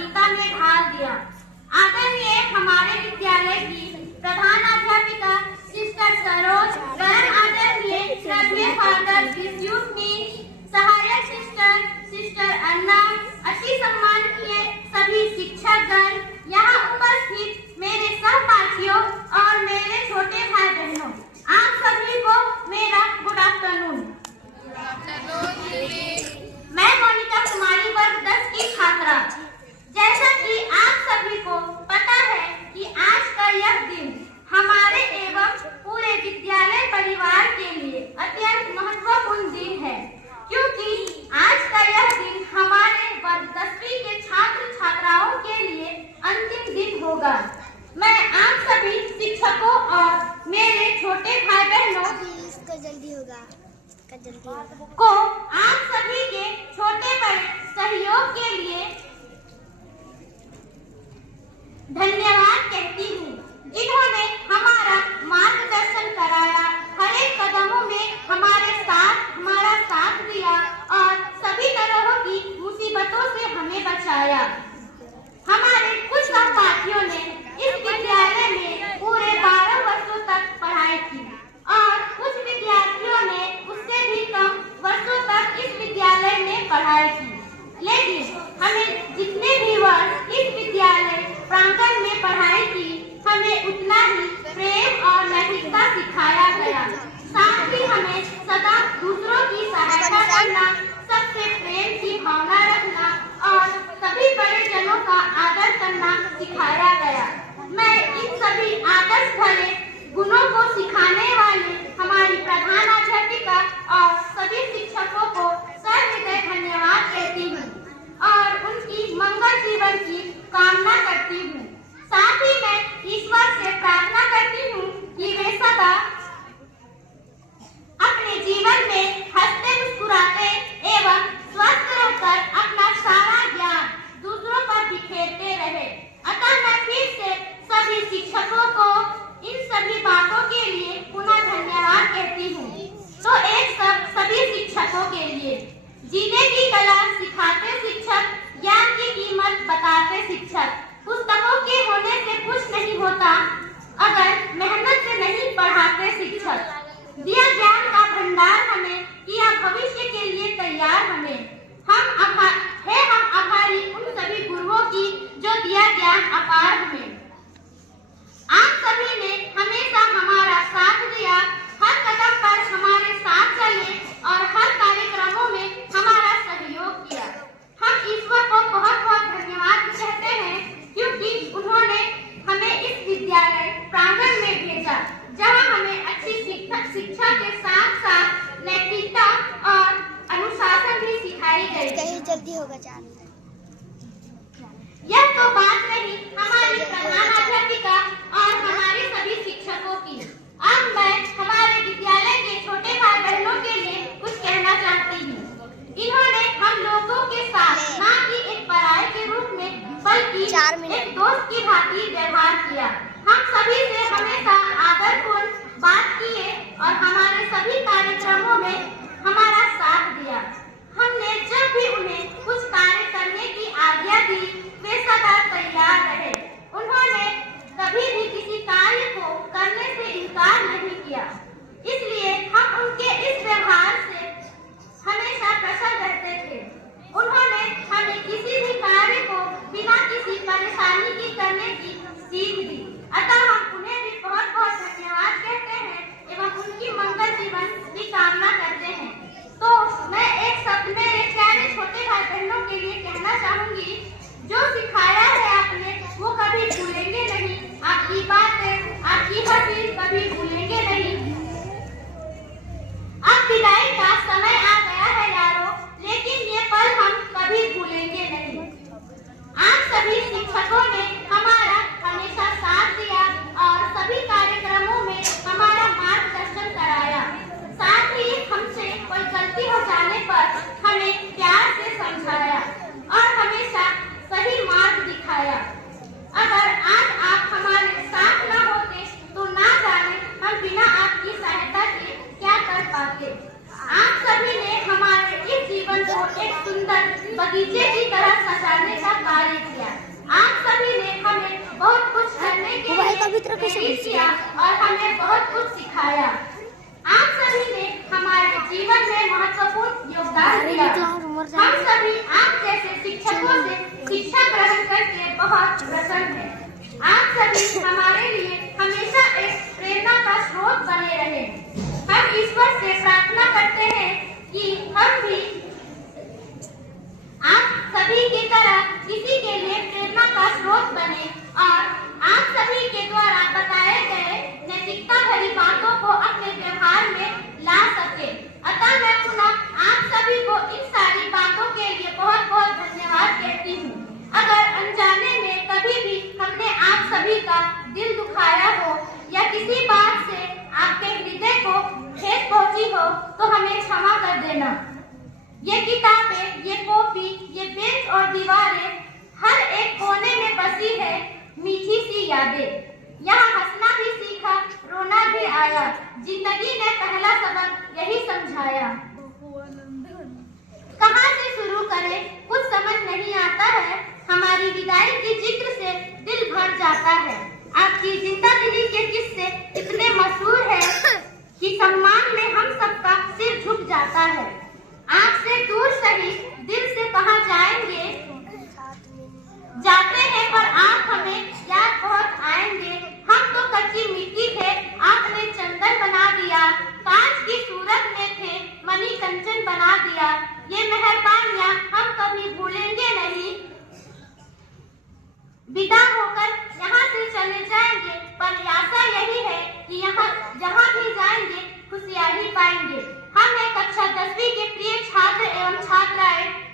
कविता में ढाल दिया। आदरणीय हमारे विद्यालय की प्रधानाध्यापिका सिस्टर सरोज, परम आदरणीय श्रद्धेय फादर विद्युत मिश्र, सहायक सिस्टर अन्ना, अति सम्माननीय सभी शिक्षकगण, यहाँ उपस्थित मेरे सहपाठियों और मेरे छोटे भाई बहनों, आप सभी को मेरा गुड आफ्टरनून। मैं मोनिका कुमारी वर्ग 10 की छात्रा। जैसा कि आप सभी को पता है कि आज का यह दिन हमारे एवं पूरे विद्यालय परिवार के लिए अत्यंत महत्वपूर्ण दिन है, क्योंकि आज का यह दिन हमारे वर्ग 10वीं के छात्र छात्राओं के लिए अंतिम दिन होगा। मैं आप सभी शिक्षकों और मेरे छोटे भाई बहनों को आप सभी के छोटे बड़े सहयोग के लिए धन्यवाद कहती हूँ। इन्होंने हमारा मार्गदर्शन कराया, हर एक कदमों में हमारा साथ दिया और सभी तरह की मुसीबतों से हमें बचाया। हमारे कुछ सहपाठियों ने इस विद्यालय में पूरे 12 वर्षों तक पढ़ाई की और कुछ विद्यार्थियों ने उससे भी कम वर्षों तक इस विद्यालय में पढ़ाई की, लेकिन हमें जितने भी वर्ष इस विद्यालय प्रांगण में पढ़ाई की, हमें उतना ही प्रेम और नैतिकता सिखाया गया। साथ ही हमें सदा दूसरों की सहायता करना, सबसे प्रेम की भावना रखना और सभी बड़े जनों का आदर करना सिखाया गया। मैं इन सभी आदर्श भरे गुणों को सिखाने वाले हमारी प्रधानाध्यापिका और सभी शिक्षकों को सहृदय धन्यवाद कहती हूँ और उनकी मंगल जीवन की कामना करती हूँ। साथ ही मैं ईश्वर से प्रार्थना करती हूँ कि वे सदा अपने जीवन में हंसते मुस्कुराते एवं स्वस्थ रहकर अपना सारा ज्ञान दूसरों पर बिखेरते रहे। अतः मैं फिर से सभी शिक्षकों को इन सभी बातों के लिए पुनः धन्यवाद कहती हूँ। तो एक सभी शिक्षकों के लिए जीने की कला सिखाते शिक्षक, ज्ञान की कीमत बताते शिक्षक। पुस्तकों के होने से कुछ नहीं होता अगर मेहनत से नहीं पढ़ाते शिक्षक। दिया ज्ञान का भंडार हमें, किया भविष्य के लिए तैयार हमें। हम आभारी उन सभी गुरुओं की जो दिया ज्ञान अपार हमें। आप सभी ने हमेशा हमारा साथ दिया, हर कदम पर हमारे साथ चले और हर कार्यक्रमों में हमारा सहयोग किया। हम ईश्वर को बहुत बहुत धन्यवाद कहते हैं, क्योंकि उन्होंने हमें इस विद्यालय प्रांगण में भेजा, जहां हमें अच्छी शिक्षा के साथ साथ नैतिकता और अनुशासन भी सिखाई गई। कहीं जल्दी होगा चार। यह तो बात रही हमारी प्रधानाध्यापिका और हमारे सभी शिक्षकों की। अब मैं हमारे विद्यालय के छोटे भाई बहनों के लिए कुछ कहना चाहती हूँ। इन्होंने हम लोगों के साथ न कि एक पराये के रूप में, बल्कि एक दोस्त की भांति व्यवहार किया। हम सभी से हमेशा आदरपूर्ण बात किए और हमारे सभी कार्यक्रमों में हमारा साथ दिया। हमने जब भी उन्हें कुछ कार्य करने की आज्ञा दी, वे सदा तैयार रहे। उन्होंने कभी भी किसी कार्य को करने से इनकार नहीं किया। इसलिए हम उनके इस व्यवहार से हमेशा प्रसन्न रहते थे। उन्होंने हमें किसी भी कार्य को बिना किसी परेशानी की करने की सीख दी। अतः हम उन्हें भी बहुत बहुत धन्यवाद कहते हैं एवं उनकी मंगल जीवन की कामना करते हैं। तो मैं एक शब्द मेरे प्यारे छोटे भाई बहनों के लिए कहना चाहूंगी, जो सिखाया है आपने वो कभी भूलेंगे नहीं। आपकी बातें, आपकी हंसी कभी भूलेंगे नहीं। अब विदाई का समय आ गया है यारों, लेकिन ये पल हम कभी भूलेंगे नहीं। आप सभी शिक्षकों ने हमारा हमेशा साथ दिया और सभी कार्यक्रमों में हमारा मार्गदर्शन कराया। साथ ही हमसे कोई गलती हो जाने पर हमें प्यार से समझाया और हमेशा सही मार्ग प्रेरित किया और हमें बहुत कुछ सिखाया। आप सभी ने हमारे जीवन में महत्वपूर्ण योगदान दिया। हम सभी आप जैसे शिक्षकों से शिक्षा ग्रहण करके बहुत प्रसन्न हैं। आप सभी हमारे लिए हमेशा एक प्रेरणा का स्रोत बने रहे। हम ईश्वर से प्रार्थना करते हैं कि हम भी आप सभी की तरह किसी के लिए प्रेरणा का स्रोत बने और आप सभी के द्वारा बताए गए नैतिकता भरी बातों को अपने व्यवहार में ला सके। अतः मैं पुनः आप सभी को इन सारी बातों के लिए बहुत बहुत धन्यवाद कहती हूँ। अगर अनजाने में कभी भी हमने आप सभी का दिल दुखाया हो या किसी बात से आपके हृदय को ठेस पहुंची हो तो हमें क्षमा कर देना। ये किताबें, ये कॉपी, ये बेंच और दीवारें, हर एक कोने में बसी है मीठी सी यादें। यहाँ हंसना भी सीखा, रोना भी आया। जिंदगी ने पहला सबक यही समझाया। कहाँ से शुरू करें कुछ समझ नहीं आता है। हमारी विदाई की जिक्र से दिल भर जाता है। आपकी जिंदगी के किस्से इतने मशहूर है कि सम्मान में हम सबका सिर झुक जाता है। आपसे दूर सही दिल से कहाँ जाएंगे, जाते हैं पर आप हमें याद बहुत आएंगे। हम तो कच्ची मिट्टी थे, आपने चंदन बना दिया। कांच की सूरत में थे, मणि कंचन बना दिया। ये मेहरबानियां हम कभी भूलेंगे नहीं। विदा होकर यहाँ से चले जाएंगे पर आशा यही है कि यहाँ जहाँ भी जाएंगे खुशियाँ ही पाएंगे। हम हैं कक्षा 10वीं के प्रिय छात्र एवं छात्राएं